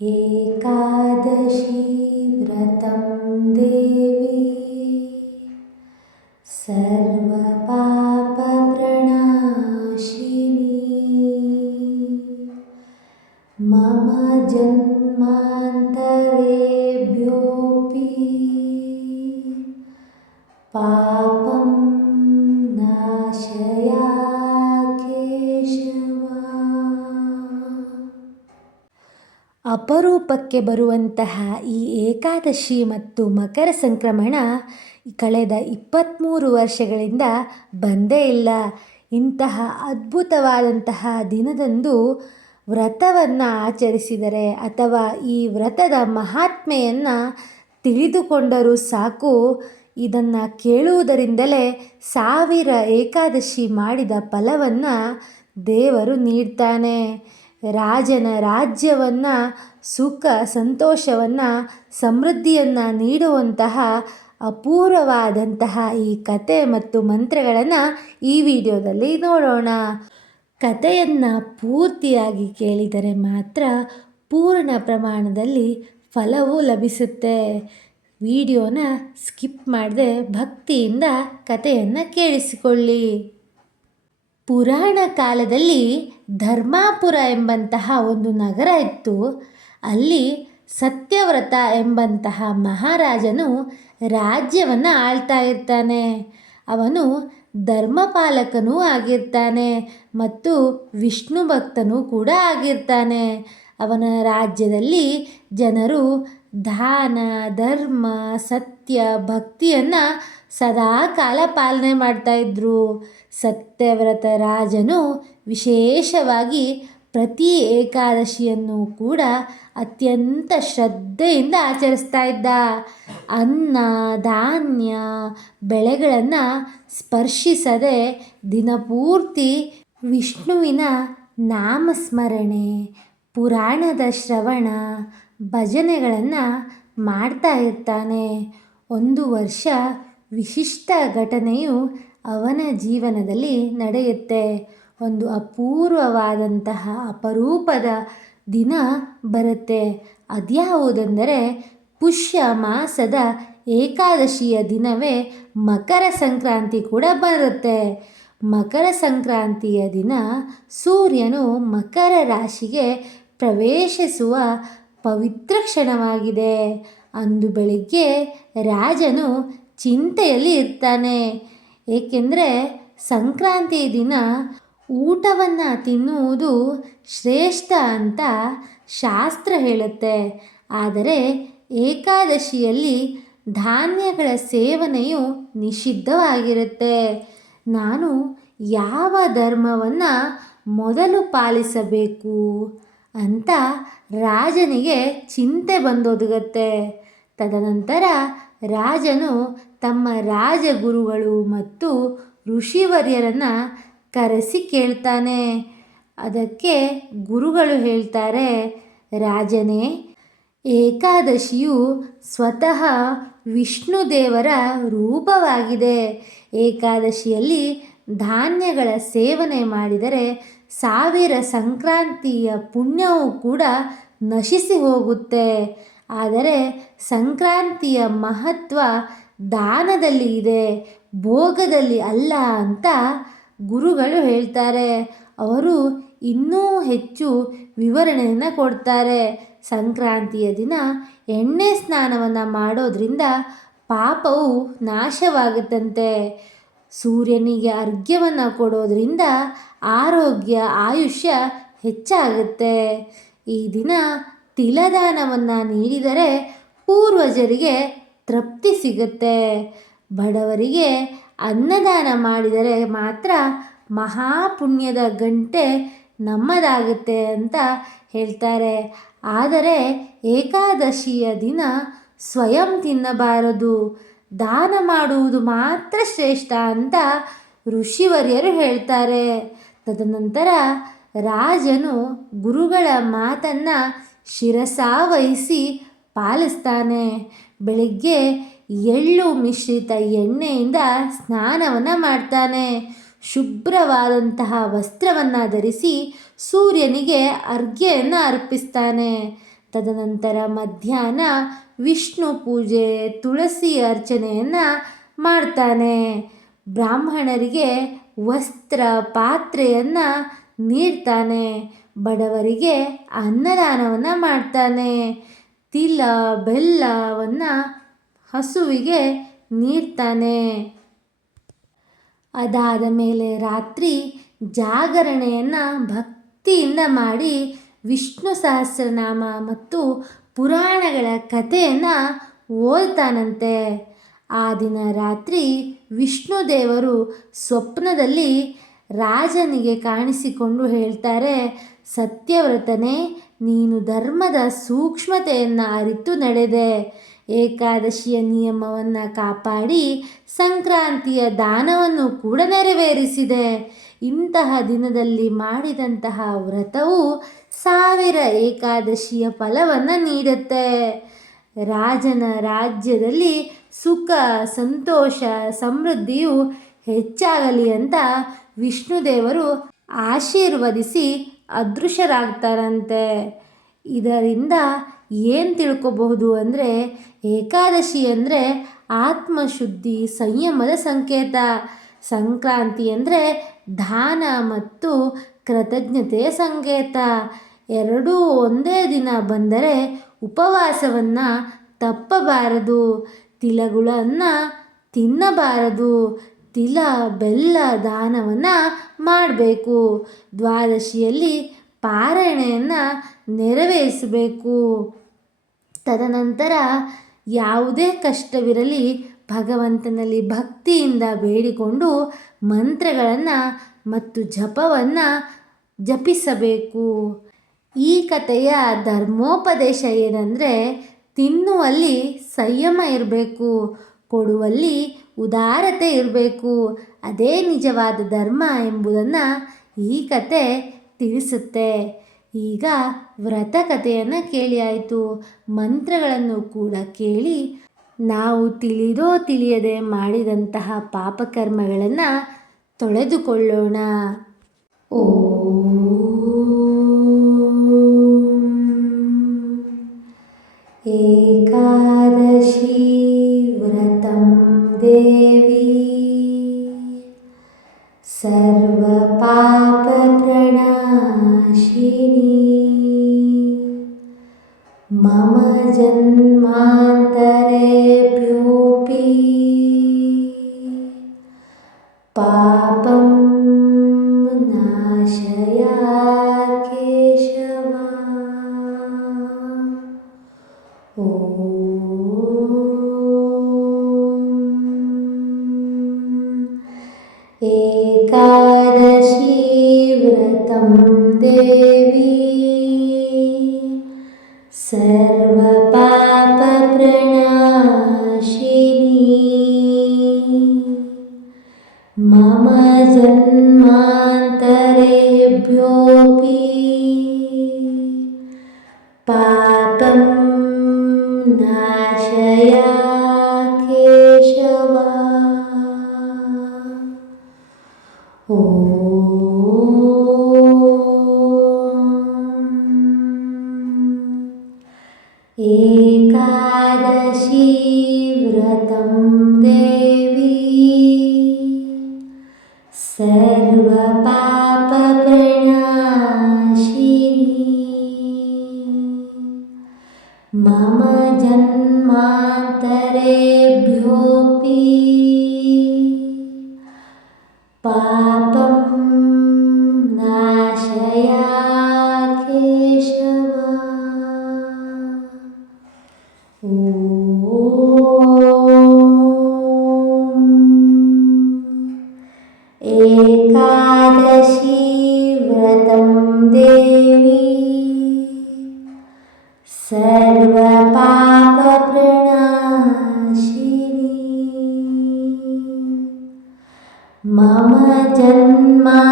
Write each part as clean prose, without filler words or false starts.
एकादशी व्रतं देवी सर्वपापप्रणाशिनी मम जन्मान्तरेभ्योऽपि पापं नाशया ಕೇಶವ. ಅಪರೂಪಕ್ಕೆ ಬರುವಂತಹ ಈ ಏಕಾದಶಿ ಮತ್ತು ಮಕರ ಸಂಕ್ರಮಣ ಕಳೆದ 23 ವರ್ಷಗಳಿಂದ ಬಂದೇ ಇಲ್ಲ. ಇಂತಹ ಅದ್ಭುತವಾದಂತಹ ದಿನದಂದು ವ್ರತವನ್ನು ಆಚರಿಸಿದರೆ ಅಥವಾ ಈ ವ್ರತದ ಮಹಾತ್ಮೆಯನ್ನು ತಿಳಿದುಕೊಂಡರೂ ಸಾಕು, ಇದನ್ನು ಕೇಳುವುದರಿಂದಲೇ 1000 ಏಕಾದಶಿ ಮಾಡಿದ ಫಲವನ್ನು ದೇವರು ನೀಡ್ತಾನೆ. ರಾಜನ ರಾಜ್ಯವನ್ನು, ಸುಖ ಸಂತೋಷವನ್ನು, ಸಮೃದ್ಧಿಯನ್ನು ನೀಡುವಂತಹ ಅಪೂರ್ವವಾದಂತಹ ಈ ಕತೆ ಮತ್ತು ಮಂತ್ರಗಳನ್ನು ಈ ವಿಡಿಯೋದಲ್ಲಿ ನೋಡೋಣ. ಕಥೆಯನ್ನು ಪೂರ್ತಿಯಾಗಿ ಕೇಳಿದರೆ ಮಾತ್ರ ಪೂರ್ಣ ಪ್ರಮಾಣದಲ್ಲಿ ಫಲವು ಲಭಿಸುತ್ತೆ. ವಿಡಿಯೋನ ಸ್ಕಿಪ್ ಮಾಡದೆ ಭಕ್ತಿಯಿಂದ ಕಥೆಯನ್ನು ಕೇಳಿಸಿಕೊಳ್ಳಿ. ಪುರಾಣ ಕಾಲದಲ್ಲಿ ಧರ್ಮಾಪುರ ಎಂಬಂತಹ ಒಂದು ನಗರ ಇತ್ತು. ಅಲ್ಲಿ ಸತ್ಯವ್ರತ ಎಂಬಂತಹ ಮಹಾರಾಜನು ರಾಜ್ಯವನ್ನು ಆಳ್ತಾ ಇರ್ತಾನೆ. ಅವನು ಧರ್ಮಪಾಲಕನೂ ಆಗಿರ್ತಾನೆ ಮತ್ತು ವಿಷ್ಣು ಭಕ್ತನೂ ಕೂಡ ಆಗಿರ್ತಾನೆ. ಅವನ ರಾಜ್ಯದಲ್ಲಿ ಜನರು ದಾನ, ಧರ್ಮ, ಸತ್ಯ, ಭಕ್ತಿಯನ್ನು ಸದಾ ಕಾಲ ಪಾಲನೆ ಮಾಡ್ತಾಯಿದ್ರು. ಸತ್ಯವ್ರತ ರಾಜನು ವಿಶೇಷವಾಗಿ ಪ್ರತಿ ಏಕಾದಶಿಯನ್ನು ಕೂಡ ಅತ್ಯಂತ ಶ್ರದ್ಧೆಯಿಂದ ಆಚರಿಸ್ತಾ ಇದ್ದ. ಅನ್ನ, ಧಾನ್ಯ, ಬೆಳೆಗಳನ್ನು ಸ್ಪರ್ಶಿಸದೆ ದಿನಪೂರ್ತಿ ವಿಷ್ಣುವಿನ ನಾಮಸ್ಮರಣೆ, ಪುರಾಣದ ಶ್ರವಣ, ಭಜನೆಗಳನ್ನು ಮಾಡ್ತಾ ಇರ್ತಾನೆ. ಒಂದು ವರ್ಷ ವಿಶಿಷ್ಟ ಘಟನೆಯು ಅವನ ಜೀವನದಲ್ಲಿ ನಡೆಯುತ್ತೆ. ಒಂದು ಅಪೂರ್ವವಾದಂತಹ ಅಪರೂಪದ ದಿನ ಬರುತ್ತೆ. ಅದ್ಯಾವುದೆಂದರೆ ಪುಷ್ಯ ಮಾಸದ ಏಕಾದಶಿಯ ದಿನವೇ ಮಕರ ಸಂಕ್ರಾಂತಿ ಕೂಡ ಬರುತ್ತೆ. ಮಕರ ಸಂಕ್ರಾಂತಿಯ ದಿನ ಸೂರ್ಯನು ಮಕರ ರಾಶಿಗೆ ಪ್ರವೇಶಿಸುವ ಪವಿತ್ರ ಕ್ಷಣವಾಗಿದೆ. ಅಂದು ಬೆಳಿಗ್ಗೆ ರಾಜನು ಚಿಂತೆಯಲ್ಲಿ ಇರ್ತಾನೆ. ಏಕೆಂದರೆ ಸಂಕ್ರಾಂತಿ ದಿನ ಊಟವನ್ನು ತಿನ್ನುವುದು ಶ್ರೇಷ್ಠ ಅಂತ ಶಾಸ್ತ್ರ ಹೇಳುತ್ತೆ. ಆದರೆ ಏಕಾದಶಿಯಲ್ಲಿ ಧಾನ್ಯಗಳ ಸೇವನೆಯು ನಿಷಿದ್ಧವಾಗಿರುತ್ತೆ. ನಾನು ಯಾವ ಧರ್ಮವನ್ನು ಮೊದಲು ಪಾಲಿಸಬೇಕು ಅಂತ ರಾಜನಿಗೆ ಚಿಂತೆ ಬಂದೊದಗುತ್ತೆ. ತದನಂತರ ರಾಜನು ತಮ್ಮ ರಾಜಗುರುಗಳು ಮತ್ತು ಋಷಿವರ್ಯರನ್ನು ಕರೆಸಿ ಕೇಳ್ತಾನೆ. ಅದಕ್ಕೆ ಗುರುಗಳು ಹೇಳ್ತಾರೆ, ರಾಜನೇ, ಏಕಾದಶಿಯು ಸ್ವತಃ ವಿಷ್ಣು ದೇವರ ರೂಪವಾಗಿದೆ. ಏಕಾದಶಿಯಲ್ಲಿ ಧಾನ್ಯಗಳ ಸೇವನೆ ಮಾಡಿದರೆ 1000 ಸಂಕ್ರಾಂತಿಯ ಪುಣ್ಯವೂ ಕೂಡ ನಶಿಸಿ ಹೋಗುತ್ತೆ. ಆದರೆ ಸಂಕ್ರಾಂತಿಯ ಮಹತ್ವ ದಾನದಲ್ಲಿ ಇದೆ, ಭೋಗದಲ್ಲಿ ಅಲ್ಲ ಅಂತ ಗುರುಗಳು ಹೇಳ್ತಾರೆ. ಅವರು ಇನ್ನೂ ಹೆಚ್ಚು ವಿವರಣೆಯನ್ನು ಕೊಡ್ತಾರೆ. ಸಂಕ್ರಾಂತಿಯ ದಿನ ಎಣ್ಣೆ ಸ್ನಾನವನ್ನು ಮಾಡೋದ್ರಿಂದ ಪಾಪವು ನಾಶವಾಗುತ್ತಂತೆ. ಸೂರ್ಯನಿಗೆ ಅರ್ಘ್ಯವನ್ನು ಕೊಡೋದ್ರಿಂದ ಆರೋಗ್ಯ, ಆಯುಷ್ಯ ಹೆಚ್ಚಾಗುತ್ತೆ. ಈ ದಿನ ತಿಲದಾನವನ್ನು ನೀಡಿದರೆ ಪೂರ್ವಜರಿಗೆ ತೃಪ್ತಿ ಸಿಗುತ್ತೆ. ಬಡವರಿಗೆ ಅನ್ನದಾನ ಮಾಡಿದರೆ ಮಾತ್ರ ಮಹಾಪುಣ್ಯದ ಗಂಟೆ ನಮ್ಮದಾಗುತ್ತೆ ಅಂತ ಹೇಳ್ತಾರೆ. ಆದರೆ ಏಕಾದಶಿಯ ದಿನ ಸ್ವಯಂ ತಿನ್ನಬಾರದು, ದಾನ ಮಾಡುವುದು ಮಾತ್ರ ಶ್ರೇಷ್ಠ ಅಂತ ಋಷಿವರ್ಯರು ಹೇಳ್ತಾರೆ. ತದನಂತರ ರಾಜನು ಗುರುಗಳ ಮಾತನ್ನು ಶಿರಸಾವಹಿಸಿ ಪಾಲಿಸ್ತಾನೆ. ಬೆಳಿಗ್ಗೆ ಎಳ್ಳು ಮಿಶ್ರಿತ ಎಣ್ಣೆಯಿಂದ ಸ್ನಾನವನ್ನು ಮಾಡ್ತಾನೆ. ಶುಭ್ರವಾದಂತಹ ವಸ್ತ್ರವನ್ನು ಧರಿಸಿ ಸೂರ್ಯನಿಗೆ ಅರ್ಘ್ಯವನ್ನು ಅರ್ಪಿಸ್ತಾನೆ. ತದನಂತರ ಮಧ್ಯಾಹ್ನ ವಿಷ್ಣು ಪೂಜೆ, ತುಳಸಿ ಅರ್ಚನೆಯನ್ನು ಮಾಡ್ತಾನೆ. ಬ್ರಾಹ್ಮಣರಿಗೆ ವಸ್ತ್ರ ಪಾತ್ರೆಯನ್ನು ನೀಡ್ತಾನೆ. ಬಡವರಿಗೆ ಅನ್ನದಾನವನ್ನು ಮಾಡ್ತಾನೆ. ತಿಲ ಬೆಲ್ಲವನ್ನು ಹಸುವಿಗೆ ನೀಡ್ತಾನೆ. ಅದಾದ ಮೇಲೆ ರಾತ್ರಿ ಜಾಗರಣೆಯನ್ನು ಭಕ್ತಿಯಿಂದ ಮಾಡಿ ವಿಷ್ಣು ಸಹಸ್ರನಾಮ ಮತ್ತು ಪುರಾಣಗಳ ಕಥೆಯನ್ನು ಓದ್ತಾನಂತೆ. ಆ ದಿನ ರಾತ್ರಿ ವಿಷ್ಣು ದೇವರು ಸ್ವಪ್ನದಲ್ಲಿ ರಾಜನಿಗೆ ಕಾಣಿಸಿಕೊಂಡು ಹೇಳ್ತಾರೆ, ಸತ್ಯವ್ರತನೇ, ನೀನು ಧರ್ಮದ ಸೂಕ್ಷ್ಮತೆಯನ್ನು ಅರಿತು ನಡೆದೆ. ಏಕಾದಶಿಯ ನಿಯಮವನ್ನು ಕಾಪಾಡಿ ಸಂಕ್ರಾಂತಿಯ ದಾನವನ್ನು ಕೂಡ ನೆರವೇರಿಸಿದೆ. ಇಂತಹ ದಿನದಲ್ಲಿ ಮಾಡಿದಂತಹ ವ್ರತವು 1000 ಏಕಾದಶಿಯ ಫಲವನ್ನು ನೀಡುತ್ತೆ. ರಾಜನ ರಾಜ್ಯದಲ್ಲಿ ಸುಖ, ಸಂತೋಷ, ಸಮೃದ್ಧಿಯು ಹೆಚ್ಚಾಗಲಿ ಅಂತ ವಿಷ್ಣುದೇವರು ಆಶೀರ್ವದಿಸಿ ಅದೃಶ್ಯರಾಗ್ತಾರಂತೆ. ಇದರಿಂದ ಏನು ತಿಳ್ಕೊಬಹುದು ಅಂದರೆ, ಏಕಾದಶಿ ಅಂದರೆ ಆತ್ಮಶುದ್ಧಿ, ಸಂಯಮದ ಸಂಕೇತ. ಸಂಕ್ರಾಂತಿ ಅಂದರೆ ದಾನ ಮತ್ತು ಕೃತಜ್ಞತೆಯ ಸಂಕೇತ. ಎರಡೂ ಒಂದೇ ದಿನ ಬಂದರೆ ಉಪವಾಸವನ್ನು ತಪ್ಪಬಾರದು. ತಿಲಗಳನ್ನು ತಿನ್ನಬಾರದು. ತಿಲ ಬೆಲ್ಲ ದಾನವನ್ನು ಮಾಡಬೇಕು. ದ್ವಾದಶಿಯಲ್ಲಿ ಪಾರಾಯಣೆಯನ್ನು ನೆರವೇರಿಸಬೇಕು. ತದನಂತರ ಯಾವುದೇ ಕಷ್ಟವಿರಲಿ ಭಗವಂತನಲ್ಲಿ ಭಕ್ತಿಯಿಂದ ಬೇಡಿಕೊಂಡು ಮಂತ್ರಗಳನ್ನು ಮತ್ತು ಜಪವನ್ನು ಜಪಿಸಬೇಕು. ಈ ಕಥೆಯ ಧರ್ಮೋಪದೇಶ ಏನಂದರೆ, ತಿನ್ನುವಲ್ಲಿ ಸಂಯಮ ಇರಬೇಕು, ಕೊಡುವಲ್ಲಿ ಉದಾರತೆ ಇರಬೇಕು. ಅದೇ ನಿಜವಾದ ಧರ್ಮ ಎಂಬುದನ್ನು ಈ ಕತೆ ತಿಳಿಸುತ್ತೆ. ಈಗ ವ್ರತ ಕಥೆಯನ್ನು ಕೇಳಿ ಆಯಿತು, ಮಂತ್ರಗಳನ್ನು ಕೂಡ ಕೇಳಿ ನಾವು ತಿಳಿದೋ ತಿಳಿಯದೆ ಮಾಡಿದಂತಹ ಪಾಪಕರ್ಮಗಳನ್ನು ತೊಳೆದುಕೊಳ್ಳೋಣ. ಓಂ ಏಕಾದಶಿ ವ್ರತಂ ದೇವಿ ಸರ್ವ ಪಾಪ ಪ್ರಣಾಶಿನಿ ಮಮ ಜನ್ಮಾಂತರೇಭ್ಯೋಪಿ ಪಾಪಂ ನಾಶಯ ಕೇಶವ. ಏಕಾದಶಿ ವ್ರತಂ ದೇವಿ ಸರ್ವ ಪಾಪ ಪ್ರಣಾಶಿನಿ ಮಮ ಜನ್ಮಾಂತರೇಭ್ಯೋಪಿ ಪಾಪಂ ನಾಶಯ ಕೇಶವ. ಏಕಾದಶಿ ವ್ರತಂ ದೇವಿ ಸರ್ವ ಪಾಪ ಪ್ರಣಾಶಿನಿ ಮಮ ಜನ್ಮಾಂತರೇಭ್ಯೋಪಿ ಪಾಪಂ ನಾಶಯ ಕೇಶವ. ಏಕಾದಶಿ ವ್ರತಂ ದೇವಿ ಸರ್ವ ಪಾಪ ಪ್ರಣಾಶಿನಿ ಮಮ ಜನ್ಮಾಂತರೇಭ್ಯೋಪಿ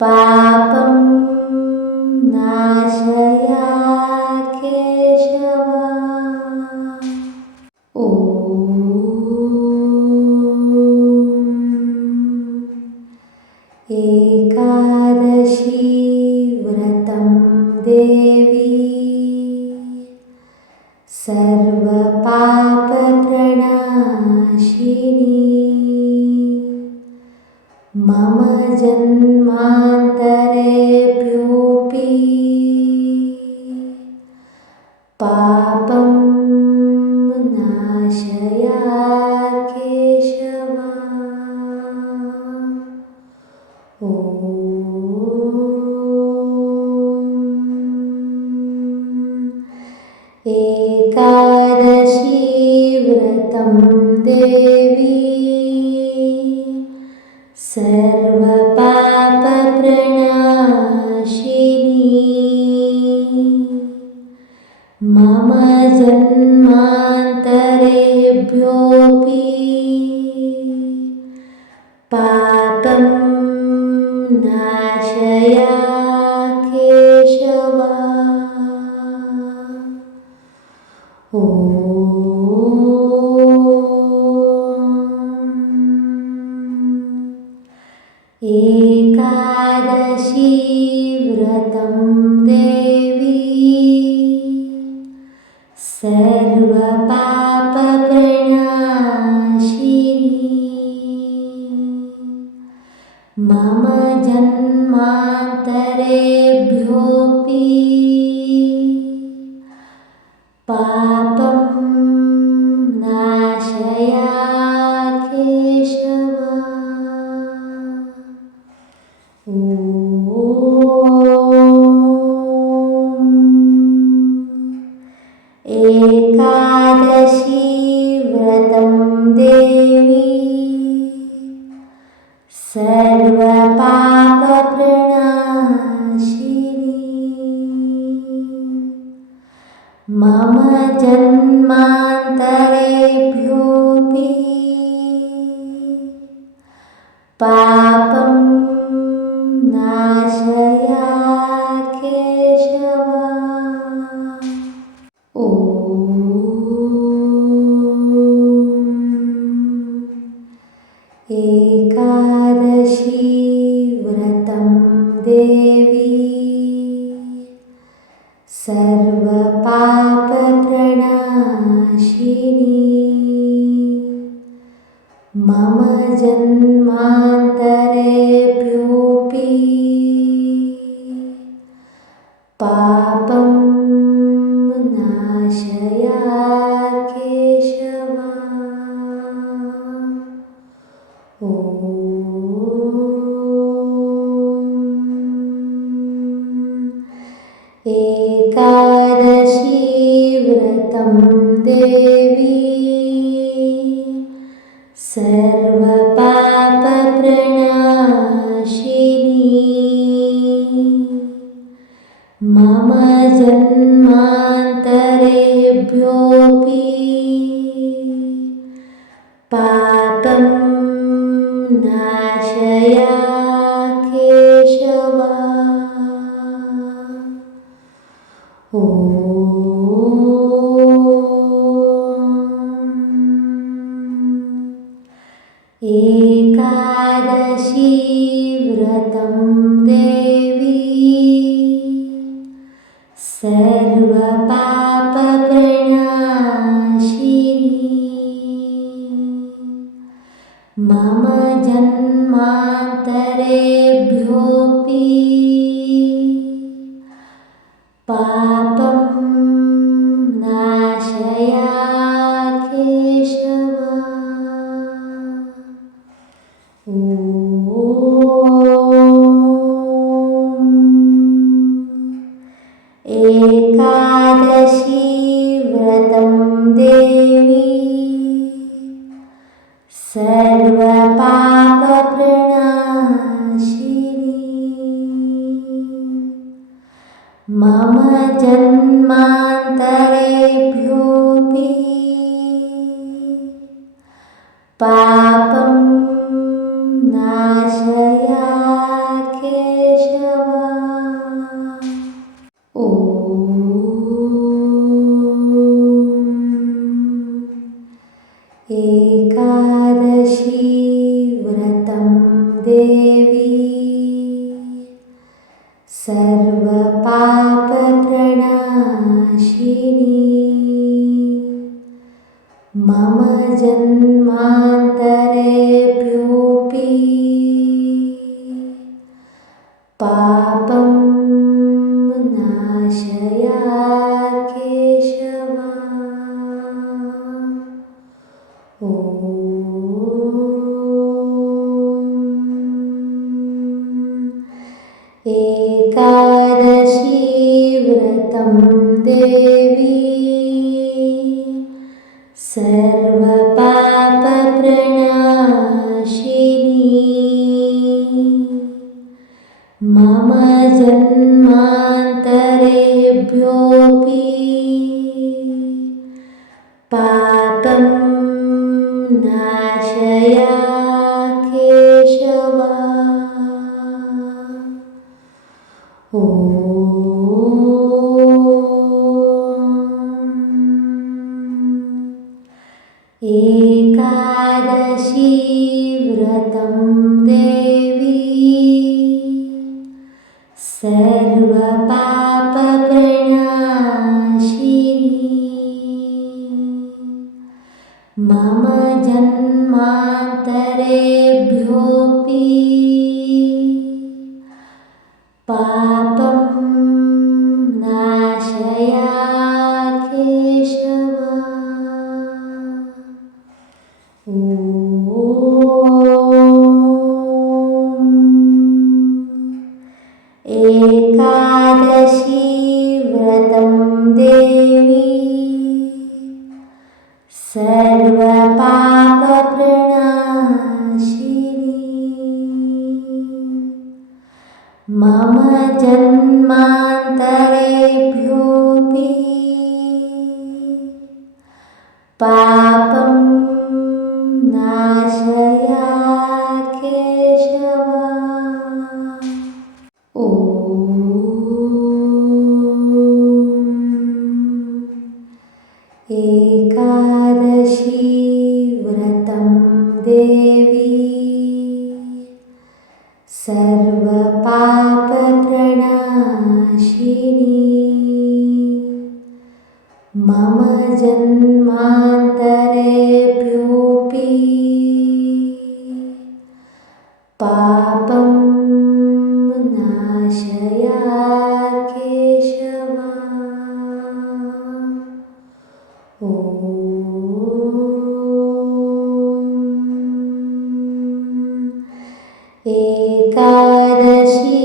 ಪಾಪಂ ನಾಶಯ ಕೇಶವ. ಓಂ मम जन्मान्तरेभ्योऽपि पापं नाशय केशव। एकादशी व्रतं देवी सर्वपापप्रणाशिनी। मम जन्मान्तरेभ्योऽपि पापं नाशय केशव। एकादशी व्रतं देवी सर्वपापप्रणाशिनी। मम जन्मान्तरेभ्योऽपि पापं नाशय केशव। एकादशी व्रतं देवी सर्वपापप्रणाशिनी। मम जन्मान्तरेभ्योऽपि पापं नाशय केशव। एकादशी व्रतं देवी सर्वपापप्रणाशिनी। मम जन्मान्तरेभ्योऽपि पापं नाशय केशव। एकादशी व्रतं देवी सर्वपापप्रणाशिनी। मम जन्मान्तरेभ्योऽपि पापं नाशय केशव। एकादशी व्रतं देवी सर्वपापप्रणाशिनी। मम जन्मान्तरेभ्योऽपि पापं नाशय केशव। एकादशी व्रतं देवी सर्वपापप्रणाशिनी। मम जन्मान्तरेभ्योऽपि पापं नाशय केशव। एकादशी व्रतं देवी सर्वपापप्रणाशिनी। मम मम जन्मान्तरेभ्योऽपि पापं नाशय केशव। एकादशी व्रतं देवी सर्वपापप्रणाशिनी। मम जन्मान्तरेभ्योऽपि पापं नाशय केशव। एकादशी व्रतं देवी सर्वपापप्रणाशिनी। मम जन्मान्तरेभ्योऽपि पापं नाशय केशव। एकादशी व्रतं देवी सर्वपापप्रणाशिनी। मम जन्मान्तरेभ्योऽपि पापं नाशय केशव। एकादशी व्रतं देवी सर्वपापप्रणाशिनी। मम जन्मान्तरेभ्योऽपि पापं नाशय केशव। एकादशी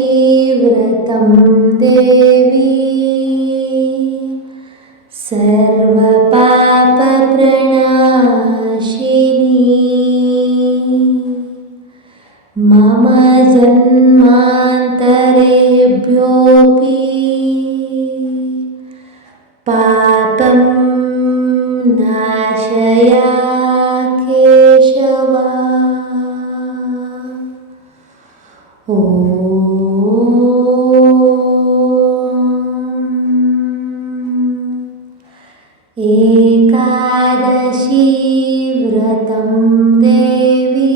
व्रतं देवी सर्वपापप्रणाशिनी। मम जन्मान्तरेभ्योऽपि पापं नाशय केशव। एकादशी व्रतं देवी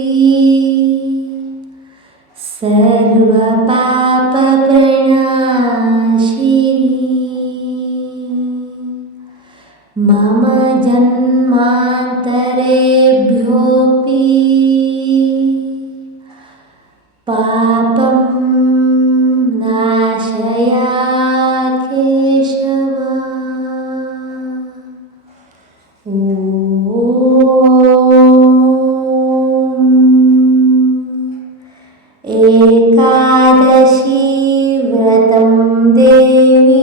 सर्वपापप्रणाशिनी। मम जन्मान्तरेभ्योऽपि पापं नाशय केशव। एकादशी व्रतं देवी